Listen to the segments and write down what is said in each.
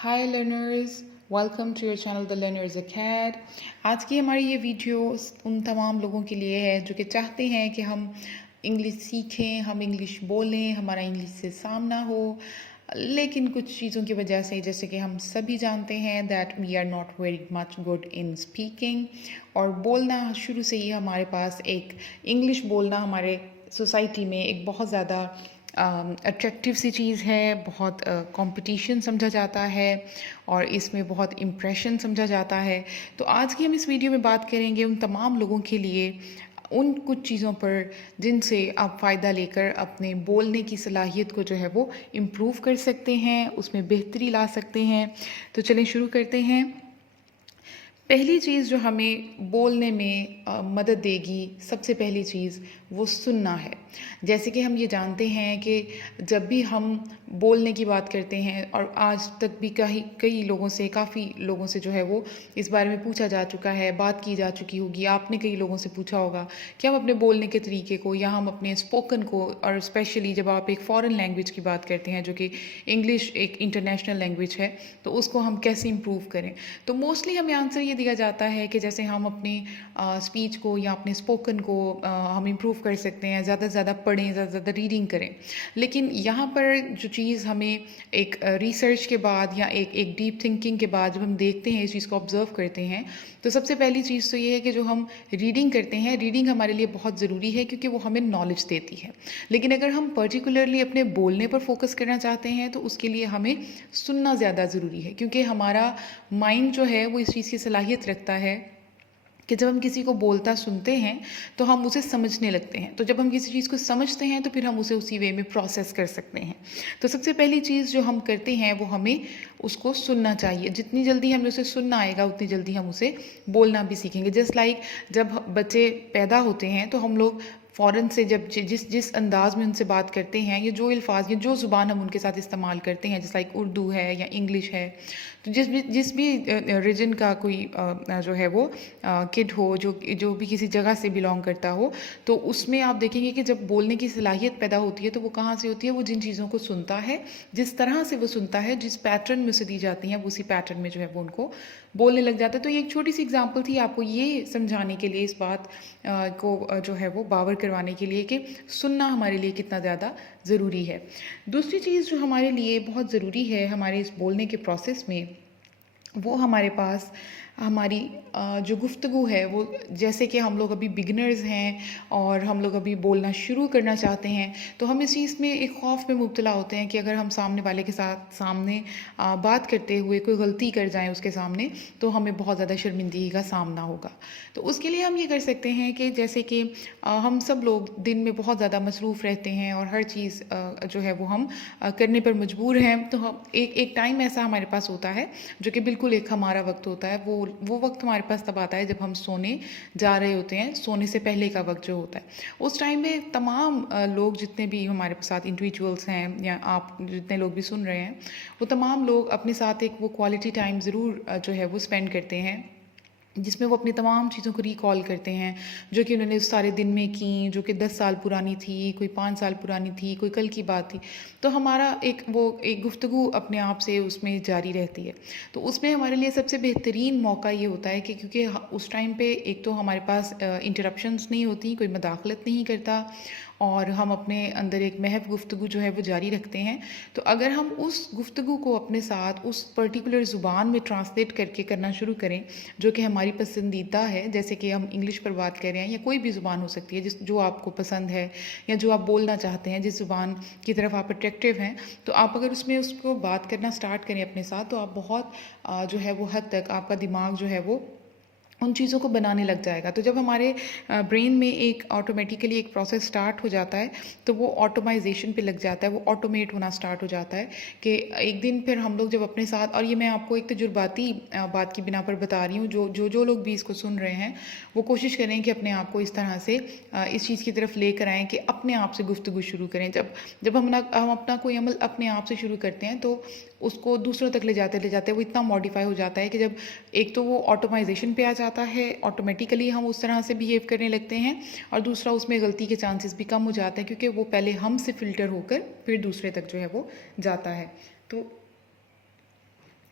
Hi learners, welcome to your channel the learners academy. आज की हमारी ये वीडियो उन तमाम लोगों के लिए है जो कि चाहते हैं कि हम इंग्लिश सीखें, हम इंग्लिश बोलें, हमारा इंग्लिश से सामना हो, लेकिन कुछ चीज़ों की वजह से, जैसे कि हम सभी जानते हैं that we are not very much good in speaking, और बोलना शुरू से ही हमारे पास एक इंग्लिश बोलना हमारे सोसाइटी में एक बहुत ज़्यादा अट्रैक्टिव सी चीज़ है, बहुत कंपटीशन समझा जाता है और इसमें बहुत इम्प्रेशन समझा जाता है। तो आज की हम इस वीडियो में बात करेंगे उन तमाम लोगों के लिए, उन कुछ चीज़ों पर जिनसे आप फ़ायदा लेकर अपने बोलने की सलाहियत को जो है वो इम्प्रूव कर सकते हैं, उसमें बेहतरी ला सकते हैं। तो चलें शुरू करते हैं। पहली चीज़ जो हमें बोलने में मदद देगी, सबसे पहली चीज़ वो सुनना है। जैसे कि हम ये जानते हैं कि जब भी हम बोलने की बात करते हैं, और आज तक भी कई लोगों से, काफ़ी लोगों से जो है वो इस बारे में पूछा जा चुका है, बात की जा चुकी होगी, आपने कई लोगों से पूछा होगा कि हम अपने बोलने के तरीके को या हम अपने स्पोकन को, और स्पेशली जब आप एक फ़ॉरेन लैंग्वेज की बात करते हैं जो कि इंग्लिश एक इंटरनेशनल लैंग्वेज है, तो उसको हम कैसे इम्प्रूव करें। तो मोस्टली हमें आंसर ये दिया जाता है कि जैसे हम अपनी स्पीच को या अपने स्पोकन को हम इम्प्रूव कर सकते हैं, ज़्यादा से ज़्यादा पढ़ें, ज़्यादा से ज़्यादा रीडिंग करें। लेकिन यहाँ पर जो चीज़ हमें एक रिसर्च के बाद या एक डीप थिंकिंग के बाद जब हम देखते हैं, इस चीज़ को ऑब्ज़र्व करते हैं, तो सबसे पहली चीज़ तो ये है कि जो हम रीडिंग करते हैं, रीडिंग हमारे लिए बहुत ज़रूरी है क्योंकि वो हमें नॉलेज देती है। लेकिन अगर हम पर्टिकुलरली अपने बोलने पर फोकस करना चाहते हैं तो उसके लिए हमें सुनना ज़्यादा ज़रूरी है, क्योंकि हमारा माइंड जो है वो इस चीज़ की सलाहियत रखता है कि जब हम किसी को बोलता सुनते हैं तो हम उसे समझने लगते हैं। तो जब हम किसी चीज़ को समझते हैं तो फिर हम उसे उसी वे में प्रोसेस कर सकते हैं। तो सबसे पहली चीज़ जो हम करते हैं वो हमें उसको सुनना चाहिए। जितनी जल्दी हमें उसे सुनना आएगा उतनी जल्दी हम उसे बोलना भी सीखेंगे। जस्ट लाइक जब बच्चे पैदा होते हैं तो हम लोग फ़ौरन से जब जिस जिस अंदाज़ में उनसे बात करते हैं, या जो अल्फाज या जो ज़ुबान हम उनके साथ इस्तेमाल करते हैं, जैसे लाइक उर्दू है या इंग्लिश है, तो जिस भी रीजन का कोई जो है वो किड हो, जो भी किसी जगह से बिलोंग करता हो, तो उसमें आप देखेंगे कि जब बोलने की सलाहियत पैदा होती है तो वो कहाँ से होती है, वो जिन चीज़ों को सुनता है, जिस तरह से वो सुनता है, जिस पैटर्न में उसे दी जाती हैं, वो उसी पैटर्न में जो है वो उनको बोलने लग जाता है। तो ये एक छोटी सी एग्जांपल थी आपको ये समझाने के लिए, इस बात को जो है वो बावर करवाने के लिए कि सुनना हमारे लिए कितना ज़्यादा ज़रूरी है। दूसरी चीज़ जो हमारे लिए बहुत ज़रूरी है हमारे इस बोलने के प्रोसेस में, वो हमारे पास हमारी जो गुफ्तगू है, वो जैसे कि हम लोग अभी बिगिनर्स हैं और हम लोग अभी बोलना शुरू करना चाहते हैं, तो हम इस चीज़ में एक ख़ौफ़ में मुब्तला होते हैं कि अगर हम सामने वाले के साथ सामने बात करते हुए कोई गलती कर जाएं उसके सामने, तो हमें बहुत ज़्यादा शर्मिंदगी का सामना होगा। तो उसके लिए हम ये कर सकते हैं कि जैसे कि हम सब लोग दिन में बहुत ज़्यादा मसरूफ़ रहते हैं और हर चीज़ जो है वो हम करने पर मजबूर हैं। तो हम एक टाइम ऐसा हमारे पास होता है जो कि बिल्कुल एक हमारा वक्त होता है, वो वक्त हमारे पास तब आता है जब हम सोने जा रहे होते हैं, सोने से पहले का वक्त जो होता है। उस टाइम में तमाम लोग, जितने भी हमारे साथ इंडिविजुअल्स हैं या आप जितने लोग भी सुन रहे हैं, वो तमाम लोग अपने साथ एक वो क्वालिटी टाइम ज़रूर जो है वो स्पेंड करते हैं, जिसमें वो अपनी तमाम चीज़ों को रिकॉल करते हैं जो कि उन्होंने उस सारे दिन में की, जो कि 10 साल पुरानी थी, कोई 5 साल पुरानी थी, कोई कल की बात थी। तो हमारा एक गुफ्तगू अपने आप से उसमें जारी रहती है। तो उसमें हमारे लिए सबसे बेहतरीन मौका ये होता है कि क्योंकि उस टाइम पे एक तो हमारे पास इंटरप्शंस नहीं होती, कोई मदाखलत नहीं करता, और हम अपने अंदर एक महव गुफ्तगू जो है वो जारी रखते हैं। तो अगर हम उस गुफ्तगू को अपने साथ उस पर्टिकुलर ज़ुबान में ट्रांसलेट करके करना शुरू करें जो कि हमारी पसंदीदा है, जैसे कि हम इंग्लिश पर बात कर रहे हैं या कोई भी ज़ुबान हो सकती है जो आपको पसंद है या जो आप बोलना चाहते हैं, जिस ज़ुबान की तरफ आप अट्रैक्टिव हैं, तो आप अगर उसमें उसको बात करना स्टार्ट करें अपने साथ, तो आप बहुत जो है वो हद तक आपका दिमाग जो है वो उन चीज़ों को बनाने लग जाएगा। तो जब हमारे ब्रेन में एक ऑटोमेटिकली एक प्रोसेस स्टार्ट हो जाता है, तो वो ऑटोमाइजेशन पे लग जाता है, वो ऑटोमेट होना स्टार्ट हो जाता है कि एक दिन फिर हम लोग जब अपने साथ, और ये मैं आपको एक तजुर्बाती बात की बिना पर बता रही हूँ, जो लोग भी इसको सुन रहे हैं वो कोशिश करें कि अपने आप को इस तरह से इस चीज़ की तरफ लेकर आएँ कि अपने आप से गुफ्तगू शुरू करें। जब हम अपना कोई अमल अपने आप से शुरू करते हैं तो उसको दूसरों तक ले जाते वो इतना मॉडिफाई हो जाता है कि जब एक तो वो ऑटोमाइजेशन पे आ जाता है, ऑटोमेटिकली हम उस तरह से बिहेव करने लगते हैं, और दूसरा उसमें गलती के चांसेस भी कम हो जाते हैं क्योंकि वो पहले हम से फ़िल्टर होकर फिर दूसरे तक जो है वो जाता है। तो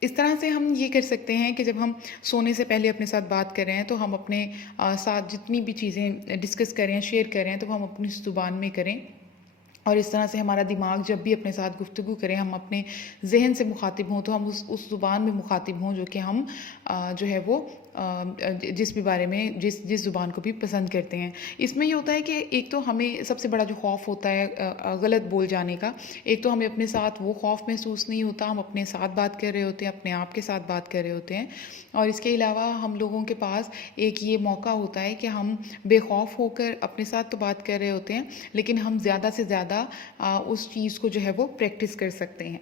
اس طرح سے ہم یہ کر سکتے ہیں کہ جب ہم سونے سے پہلے اپنے ساتھ بات کر رہے ہیں تو ہم اپنے ساتھ جتنی بھی چیزیں ڈسکس کر رہے ہیں شیئر کر رہے ہیں تو ہم اپنی زبان میں کریں، اور اس طرح سے ہمارا دماغ جب بھی اپنے ساتھ گفتگو کریں ہم اپنے ذہن سے مخاطب ہوں تو ہم اس زبان میں مخاطب ہوں جو کہ ہم جو ہے وہ جس بھی بارے میں جس زبان کو بھی پسند کرتے ہیں۔ اس میں یہ ہوتا ہے کہ ایک تو ہمیں سب سے بڑا جو خوف ہوتا ہے غلط بول جانے کا، ایک تو ہمیں اپنے ساتھ وہ خوف محسوس نہیں ہوتا، ہم اپنے ساتھ بات کر رہے ہوتے ہیں، اپنے آپ کے ساتھ بات کر رہے ہوتے ہیں، اور اس کے علاوہ ہم لوگوں کے پاس ایک یہ موقع ہوتا ہے کہ ہم بے خوف ہو کر اپنے ساتھ تو بات کر رہے ہوتے ہیں لیکن ہم زیادہ سے زیادہ اس چیز کو جو ہے وہ پریکٹس کر سکتے ہیں۔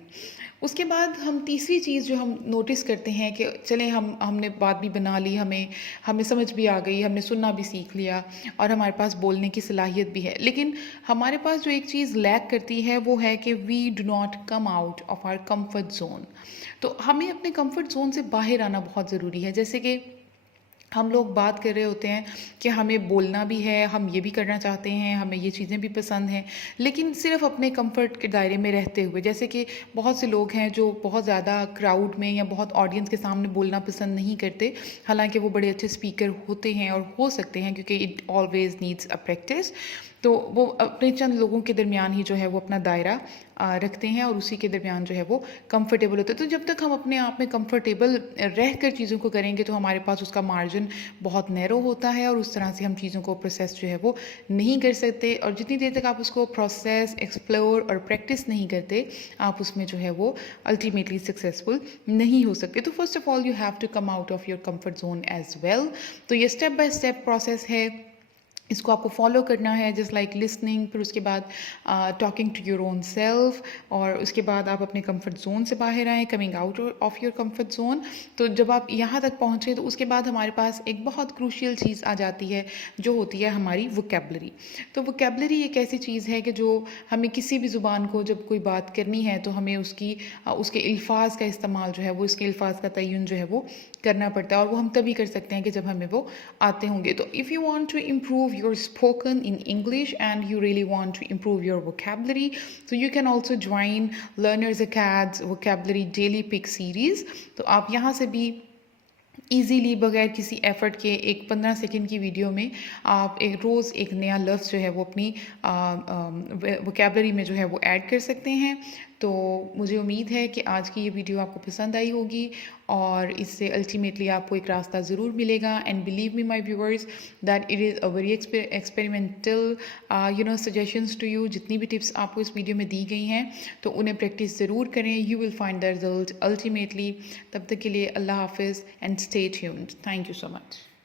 اس کے بعد ہم تیسری چیز جو ہم نوٹس کرتے ہیں کہ چلیں ہم نے بات بھی بنا لی، ہمیں سمجھ بھی آ گئی، ہم نے سننا بھی سیکھ لیا اور ہمارے پاس بولنے کی صلاحیت بھی ہے، لیکن ہمارے پاس جو ایک چیز لیک کرتی ہے وہ ہے کہ we do not come out of our comfort zone. تو ہمیں اپنے کمفرٹ زون سے باہر آنا بہت ضروری ہے۔ جیسے کہ ہم لوگ بات کر رہے ہوتے ہیں کہ ہمیں بولنا بھی ہے، ہم یہ بھی کرنا چاہتے ہیں، ہمیں یہ چیزیں بھی پسند ہیں، لیکن صرف اپنے کمفرٹ کے دائرے میں رہتے ہوئے۔ جیسے کہ بہت سے لوگ ہیں جو بہت زیادہ کراؤڈ میں یا بہت آڈینس کے سامنے بولنا پسند نہیں کرتے، حالانکہ وہ بڑے اچھے اسپیکر ہوتے ہیں اور ہو سکتے ہیں، کیونکہ it always needs a practice. تو وہ اپنے چند لوگوں کے درمیان ہی جو ہے وہ اپنا دائرہ رکھتے ہیں اور اسی کے درمیان جو ہے وہ کمفرٹیبل ہوتے ہیں۔ تو جب تک ہم اپنے آپ میں کمفرٹیبل رہ کر چیزوں کو کریں گے تو ہمارے پاس اس کا مارجن بہت نیرو ہوتا ہے اور اس طرح سے ہم چیزوں کو پروسیس جو ہے وہ نہیں کر سکتے، اور جتنی دیر تک آپ اس کو پروسیس، ایکسپلور اور پریکٹس نہیں کرتے آپ اس میں جو ہے وہ الٹیمیٹلی سکسیزفل نہیں ہو سکتے۔ تو first of all you have to come out of your comfort zone as well. تو یہ اسٹیپ بائی اسٹیپ پروسیس ہے، اس کو آپ کو فالو کرنا ہے، جسٹ لائک لسننگ، پھر اس کے بعد talking to your own self, اور اس کے بعد آپ اپنے کمفرٹ زون سے باہر آئیں، coming out of your comfort zone. تو جب آپ یہاں تک پہنچے تو اس کے بعد ہمارے پاس ایک بہت کروشیل چیز آ جاتی ہے جو ہوتی ہے ہماری ووکیبلری۔ تو ووکیبلری ایک ایسی چیز ہے کہ جو ہمیں کسی بھی زبان کو جب کوئی بات کرنی ہے تو ہمیں اس کے الفاظ کا استعمال جو ہے وہ، اس کے الفاظ کا تعین جو ہے وہ کرنا پڑتا ہے، اور وہ ہم تبھی کر سکتے ہیں کہ جب ہمیں وہ آتے ہوں گے۔ تو if you want to improve your spoken in English and you really want to improve your vocabulary, so you can also join Learners Acad's vocabulary daily pick series۔ تو آپ یہاں سے بھی ایزیلی بغیر کسی ایفرٹ کے ایک 15 سیکنڈ کی ویڈیو میں آپ روز ایک نیا لفظ جو ہے وہ اپنی ووکیبلری میں جو ہے وہ ایڈ کر سکتے ہیں۔ تو مجھے امید ہے کہ آج کی یہ ویڈیو آپ کو پسند آئی ہوگی اور اس سے الٹیمیٹلی آپ کو ایک راستہ ضرور ملے گا، and believe me my viewers that it is a very experimental suggestions to you. جتنی بھی ٹپس آپ کو اس ویڈیو میں دی گئی ہیں تو انہیں پریکٹس ضرور کریں، you will find the result ultimately. تب تک کے لیے اللہ حافظ and stay tuned. Thank you so much.